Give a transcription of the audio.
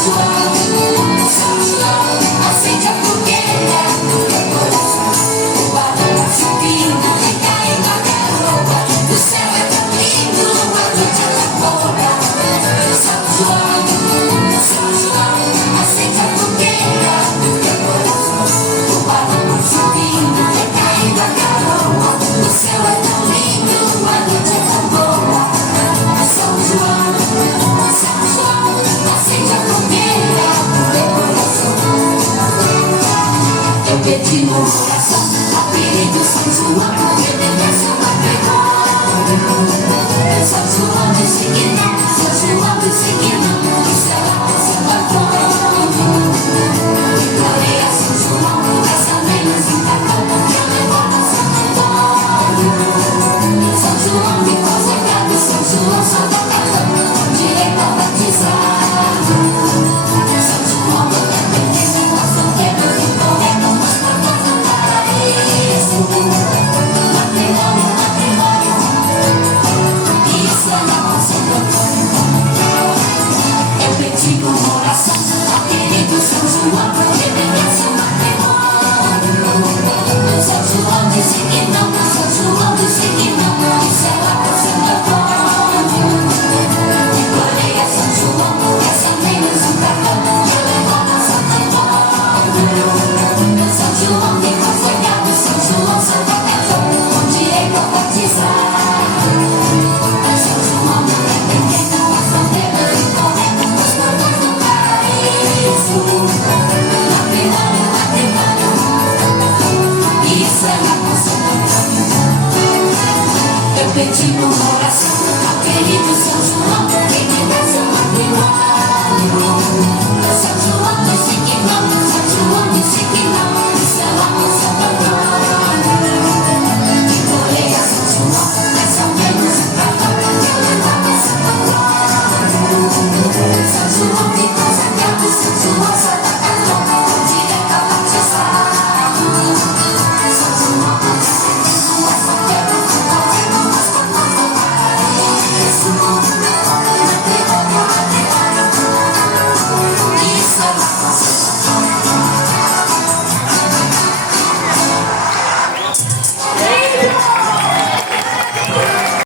São João, acende a fogueira no meu coração. O balão tá subindo e caindo a garoa. O céu é tão lindo, a noite é tão boa. São João, acende a fogueira no meu coração. O balão tá subindo e caindo a garoa. O céu é tão lindo, a noite é tão boa. São João, acende a fogueira no meu coração. Eu pedi no coração, apelido São João.